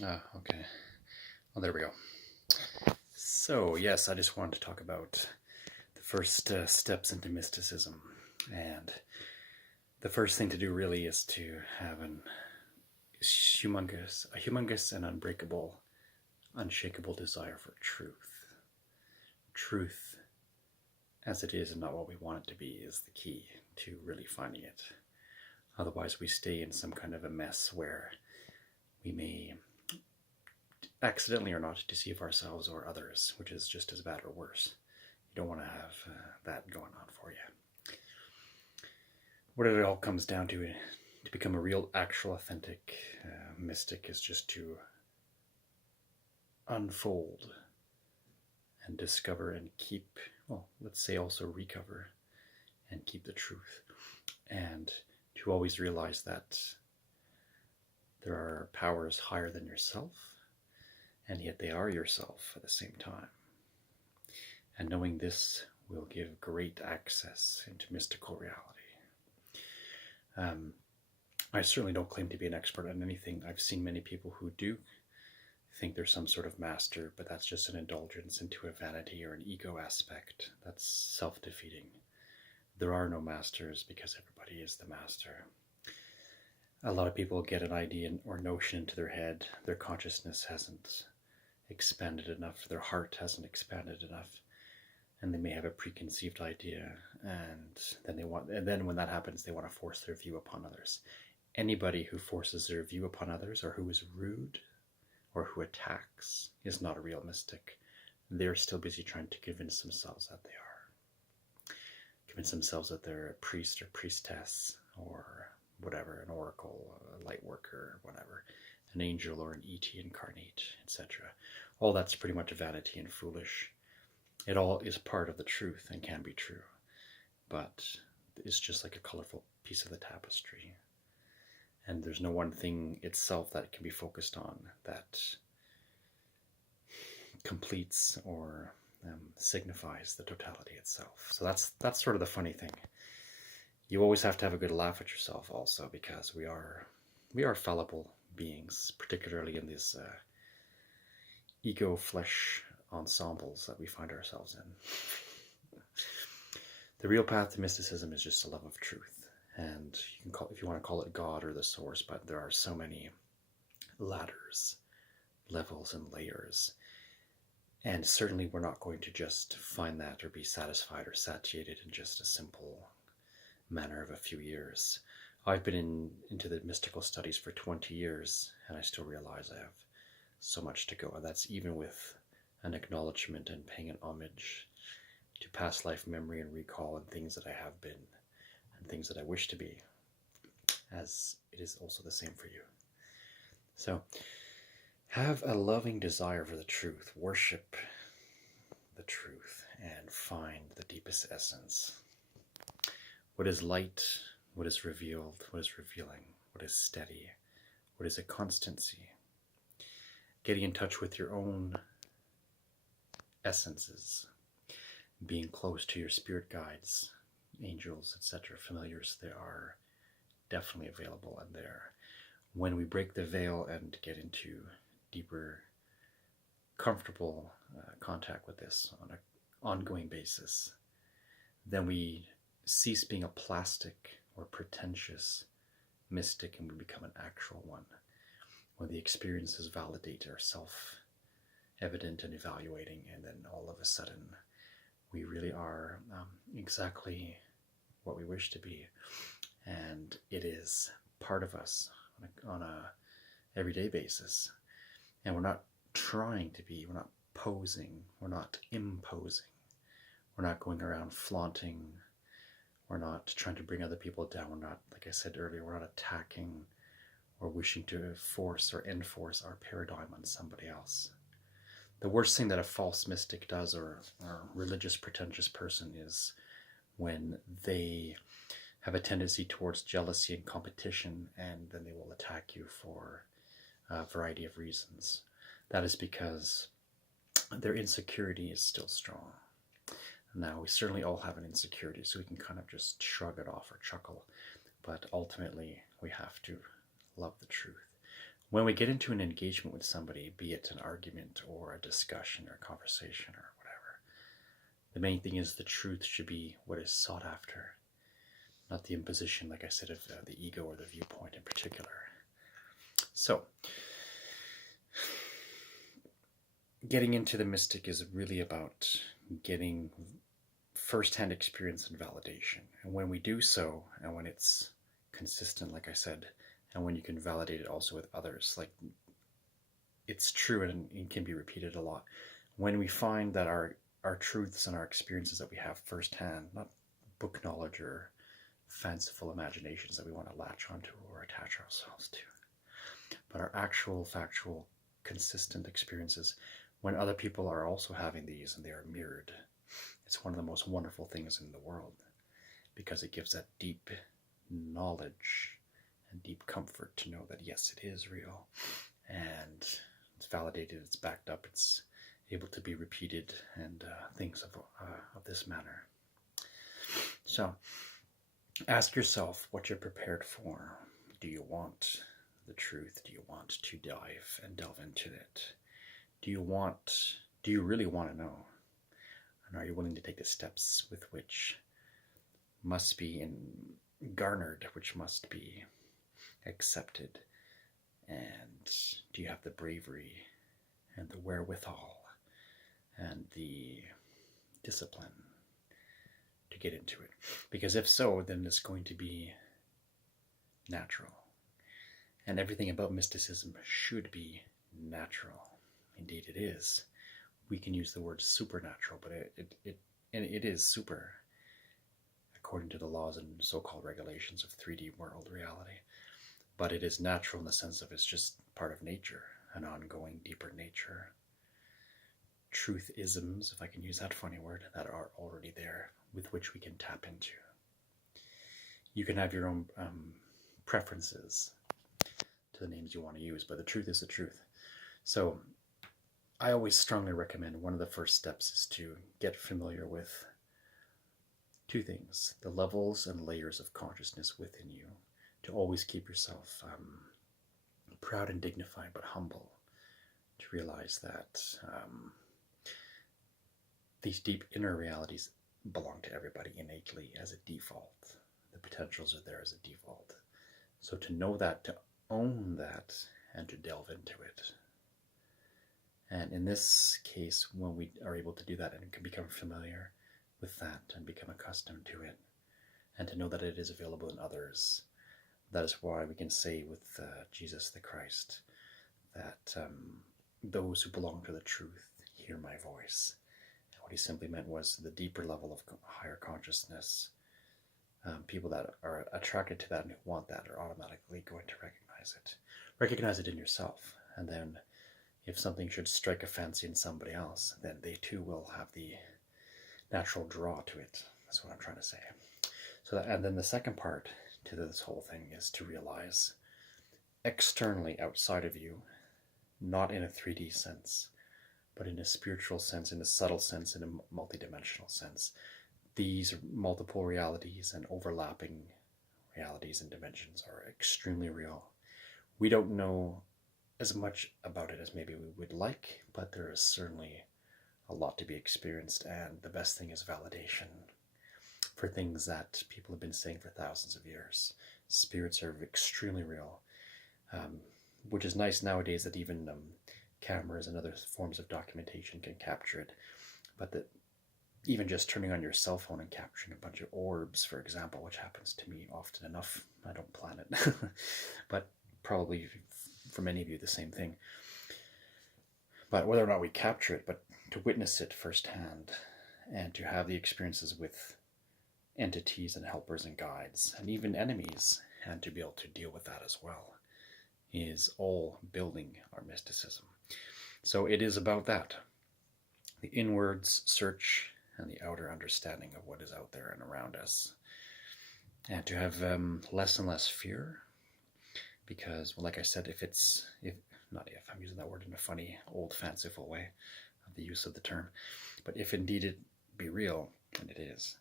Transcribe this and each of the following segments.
Okay. Well, there we go. So, yes, I just wanted to talk about the first steps into mysticism. And the first thing to do really is to have a humongous and unbreakable, unshakable desire for truth. Truth as it is and not what we want it to be is the key to really finding it. Otherwise, we stay in some kind of a mess where we may accidentally or not deceive ourselves or others, which is just as bad or worse. You don't want to have that going on for you. What it all comes down to become a real, actual, authentic mystic, is just to unfold and discover and keep, well, let's say also recover and keep the truth. And to always realize that there are powers higher than yourself, and yet they are yourself at the same time. And knowing this will give great access into mystical reality. I certainly don't claim to be an expert on anything. I've seen many people who do think they're some sort of master, but that's just an indulgence into a vanity or an ego aspect. That's self-defeating. There are no masters because everybody is the master. A lot of people get an idea or notion into their head. Their consciousness hasn't expanded enough. Their heart hasn't expanded enough. And they may have a preconceived idea, and then when that happens, they want to force their view upon others. Anybody who forces their view upon others, or who is rude, or who attacks, is not a real mystic. They're still busy trying to convince themselves that they are. Convince themselves that they're a priest or priestess, or whatever, an oracle, a light worker, whatever, an angel or an ET incarnate, etc. All that's pretty much vanity and foolish. It all is part of the truth and can be true, but it's just like a colorful piece of the tapestry. And there's no one thing itself that can be focused on that completes or signifies the totality itself. So that's sort of the funny thing. You always have to have a good laugh at yourself also, because we are fallible beings, particularly in these ego flesh ensembles that we find ourselves in. The real path to mysticism is just a love of truth, and you can call, if you want to call it God or the source, but there are so many ladders, levels, and layers. And certainly we're not going to just find that or be satisfied or satiated in just a simple manner of a few years. I've been into the mystical studies for 20 years, and I still realize I have so much to go. And that's even with an acknowledgement and paying an homage to past life memory and recall and things that I have been and things that I wish to be, as it is also the same for you. So have a loving desire for the truth, worship the truth, and find the deepest essence. What is light, what is revealed, what is revealing, what is steady, what is a constancy. Getting in touch with your own essences, being close to your spirit guides, angels, etc., familiars, they are definitely available and there. When we break the veil and get into deeper, comfortable contact with this on an ongoing basis, then we cease being a plastic or pretentious mystic and we become an actual one, when the experiences validate our self-evident and evaluating, and then all of a sudden we really are exactly what we wish to be, and it is part of us on a everyday basis. And we're not trying to be, we're not posing, we're not imposing, we're not going around flaunting, we're not trying to bring other people down, we're not, like I said earlier, we're not attacking or wishing to force or enforce our paradigm on somebody else. The worst thing that a false mystic does, or a religious pretentious person, is when they have a tendency towards jealousy and competition, and then they will attack you for a variety of reasons. That is because their insecurity is still strong. Now, we certainly all have an insecurity, so we can kind of just shrug it off or chuckle, but ultimately we have to love the truth. when we get into an engagement with somebody, be it an argument or a discussion or a conversation or whatever, the main thing is the truth should be what is sought after, not the imposition, like I said, of the ego or the viewpoint in particular. So, getting into the mystic is really about getting first-hand experience and validation. And when we do so, and when it's consistent, like I said, and when you can validate it also with others, like it's true and it can be repeated a lot. When we find that our truths and our experiences that we have firsthand, not book knowledge or fanciful imaginations that we want to latch onto or attach ourselves to, but our actual, factual, consistent experiences, when other people are also having these and they are mirrored, it's one of the most wonderful things in the world, because it gives that deep knowledge and deep comfort to know that yes, it is real, and it's validated, it's backed up, it's able to be repeated, and things of this manner. So ask yourself what you're prepared for. Do you want the truth? Do you want to delve into it? Do you really want to know? And are you willing to take the steps with which must be garnered, which must be accepted? And do you have the bravery and the wherewithal and the discipline to get into it? Because if so, then it's going to be natural. And everything about mysticism should be natural. Indeed it is. We can use the word supernatural, but it is super, according to the laws and so-called regulations of 3D world reality. But it is natural in the sense of it's just part of nature, an ongoing, deeper nature. Truth-isms, if I can use that funny word, that are already there, with which we can tap into. You can have your own preferences to the names you want to use, but the truth is the truth. So I always strongly recommend one of the first steps is to get familiar with two things: the levels and layers of consciousness within you, to always keep yourself proud and dignified but humble, to realize that these deep inner realities belong to everybody innately as a default. The potentials are there as a default. So to know that, to own that, and to delve into it. And in this case, when we are able to do that and can become familiar with that and become accustomed to it, and to know that it is available in others, that is why we can say with Jesus the Christ that those who belong to the truth hear my voice. And what he simply meant was the deeper level of higher consciousness. People that are attracted to that and who want that are automatically going to recognize it. Recognize it in yourself, and then if something should strike a fancy in somebody else, then they too will have the natural draw to it. That's what I'm trying to say. So and then the second part to this whole thing is to realize externally outside of you, not in a 3D sense, but in a spiritual sense, in a subtle sense, in a multidimensional sense, these multiple realities and overlapping realities and dimensions are extremely real. We don't know as much about it as maybe we would like, but there is certainly a lot to be experienced, and the best thing is validation for things that people have been saying for thousands of years. Spirits are extremely real, which is nice nowadays that even cameras and other forms of documentation can capture it, but that even just turning on your cell phone and capturing a bunch of orbs, for example, which happens to me often enough, I don't plan it, but probably for many of you the same thing. But whether or not we capture it, but to witness it firsthand and to have the experiences with entities and helpers and guides and even enemies, and to be able to deal with that as well, is all building our mysticism. So it is about that. The inwards search and the outer understanding of what is out there and around us. And to have less and less fear, because, well, like I said, I'm using that word in a funny, old, fanciful way of the use of the term, but if indeed it be real, and it is,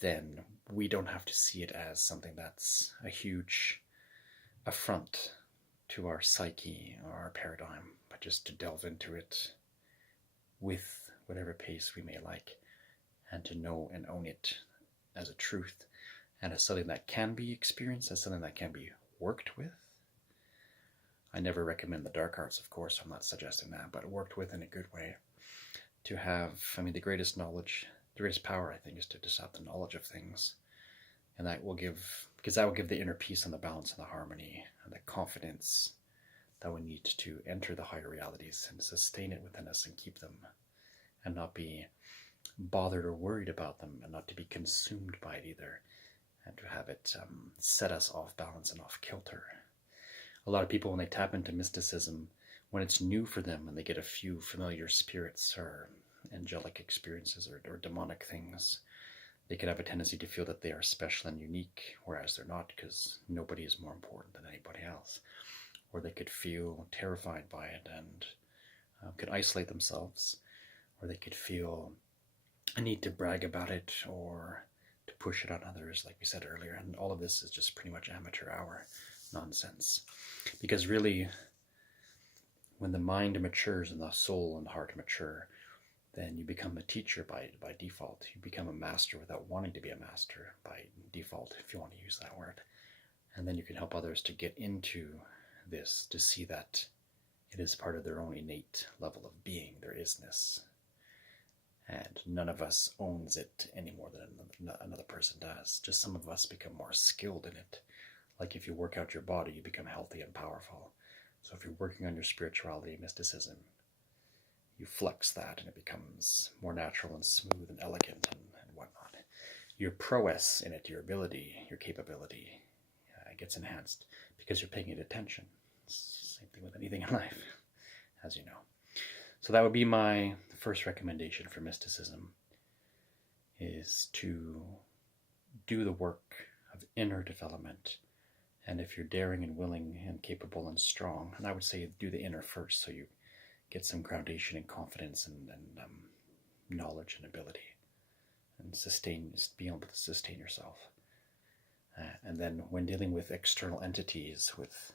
then we don't have to see it as something that's a huge affront to our psyche or our paradigm, but just to delve into it with whatever pace we may like, and to know and own it as a truth and as something that can be experienced, as something that can be worked with. I never recommend the dark arts, of course, I'm not suggesting that, but worked with in a good way. To have, the greatest knowledge, the greatest power, I think, is to just have the knowledge of things. And that will give, because that will give the inner peace and the balance and the harmony and the confidence that we need to enter the higher realities and sustain it within us and keep them, and not be bothered or worried about them, and not to be consumed by it either, and to have it set us off balance and off kilter. A lot of people, when they tap into mysticism, when it's new for them and they get a few familiar spirits or angelic experiences or demonic things, they can have a tendency to feel that they are special and unique, whereas they're not, because nobody is more important than anybody else. Or they could feel terrified by it and could isolate themselves, or they could feel a need to brag about it or to push it on others, like we said earlier. And all of this is just pretty much amateur hour nonsense. Because really, when the mind matures and the soul and the heart mature, then you become a teacher by default. You become a master without wanting to be a master by default, if you want to use that word. And then you can help others to get into this, to see that it is part of their own innate level of being, their isness. And none of us owns it any more than another person does. Just some of us become more skilled in it. Like if you work out your body, you become healthy and powerful. So if you're working on your spirituality, mysticism, you flex that and it becomes more natural and smooth and elegant and whatnot. Your prowess in it, your ability, your capability gets enhanced because you're paying it attention. Same thing with anything in life, as you know. So that would be my first recommendation for mysticism, is to do the work of inner development. And if you're daring and willing and capable and strong, and I would say do the inner first, so you get some groundation and confidence and knowledge and ability, and being able to sustain yourself. And then when dealing with external entities, with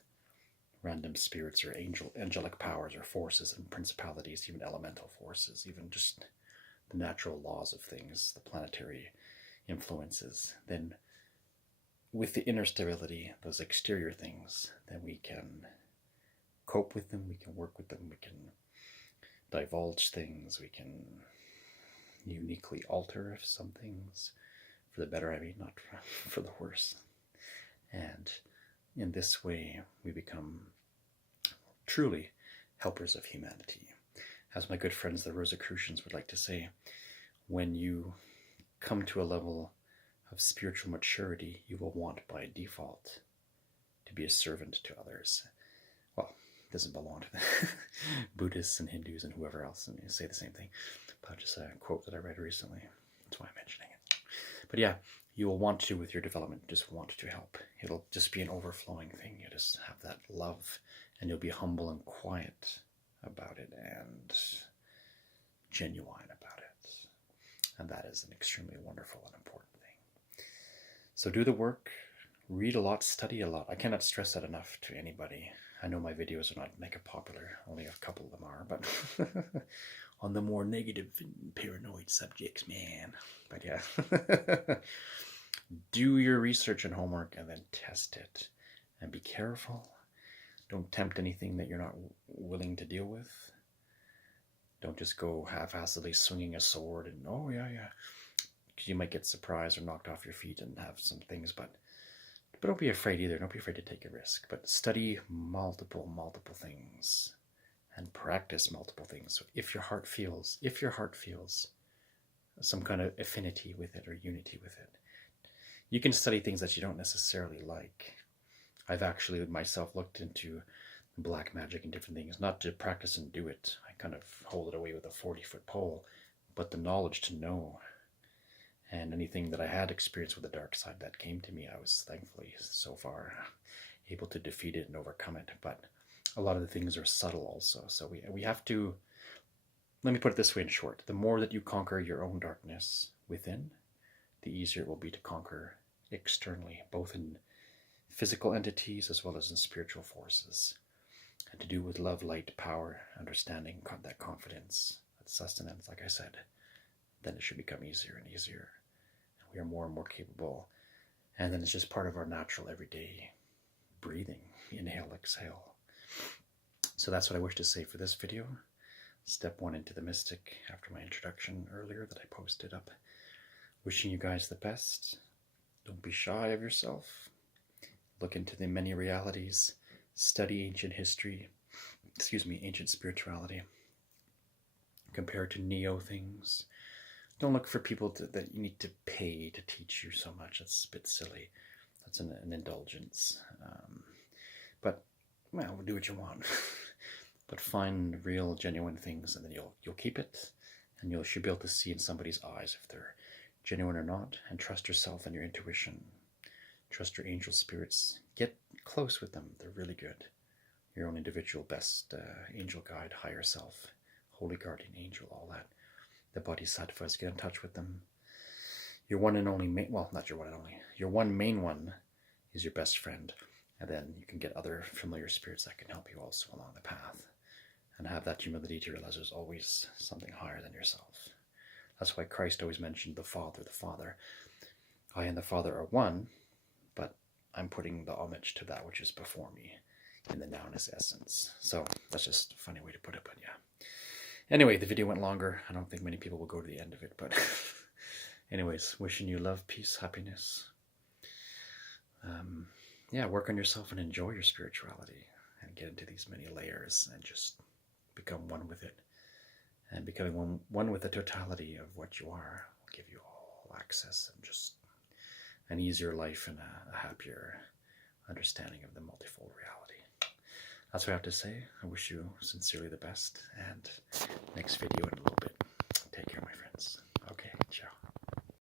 random spirits or angelic powers or forces and principalities, even elemental forces, even just the natural laws of things, the planetary influences, then with the inner stability, those exterior things, then we can cope with them, we can work with them, we can divulge things, we can uniquely alter some things for the better, not for the worse. And in this way, we become truly helpers of humanity. As my good friends, the Rosicrucians, would like to say, when you come to a level of spiritual maturity, you will want by default to be a servant to others. Well, it doesn't belong to the Buddhists and Hindus and whoever else, and say the same thing. But just a quote that I read recently. That's why I'm mentioning it. But yeah, you will want to, with your development, just want to help. It'll just be an overflowing thing. You just have that love, and you'll be humble and quiet about it and genuine about it. And that is an extremely wonderful and important thing. So do the work, read a lot, study a lot. I cannot stress that enough to anybody. I know my videos are not mega popular, only a couple of them are, but on the more negative and paranoid subjects, man. But yeah, do your research and homework and then test it. And be careful. Don't tempt anything that you're not willing to deal with. Don't just go half-assedly swinging a sword and, oh yeah, because you might get surprised or knocked off your feet and have some things, but don't be afraid either. Don't be afraid to take a risk, but study multiple things and practice multiple things. So if your heart feels some kind of affinity with it or unity with it, you can study things that you don't necessarily like. I've actually myself looked into black magic and different things, not to practice and do it. I kind of hold it away with a 40-foot pole, but the knowledge to know. And anything that I had experienced with the dark side that came to me, I was thankfully so far able to defeat it and overcome it. But a lot of the things are subtle also. So we have to, let me put it this way in short, the more that you conquer your own darkness within, the easier it will be to conquer externally, both in physical entities as well as in spiritual forces. and to do with love, light, power, understanding, that confidence, that sustenance, like I said, then it should become easier and easier. And we are more and more capable. And then it's just part of our natural everyday breathing. Inhale, exhale. So that's what I wish to say for this video. Step 1 into the mystic after my introduction earlier that I posted up. Wishing you guys the best. Don't be shy of yourself. Look into the many realities. Study ancient history. Ancient spirituality. Compare to neo things. Don't look for people that you need to pay to teach you so much. That's a bit silly. That's an indulgence. But, well, do what you want. But find real, genuine things, and then you'll keep it, and you should be able to see in somebody's eyes if they're genuine or not, and trust yourself and your intuition. Trust your angel spirits. Get close with them. They're really good. Your own individual best angel guide, higher self, holy guardian angel, all that. The bodhisattvas, get in touch with them. Your one and only, well, not your one and only, your one main one is your best friend. And then you can get other familiar spirits that can help you also along the path. And have that humility to realize there's always something higher than yourself. That's why Christ always mentioned the Father, the Father. I and the Father are one, but I'm putting the homage to that which is before me in the nowness essence. So that's just a funny way to put it, but yeah. Anyway, the video went longer. I don't think many people will go to the end of it, but anyways, wishing you love, peace, happiness. Yeah, work on yourself and enjoy your spirituality and get into these many layers and just become one with it. And becoming one with the totality of what you are will give you all access and just an easier life and a happier understanding of the multifold reality. That's what I have to say. I wish you sincerely the best, and next video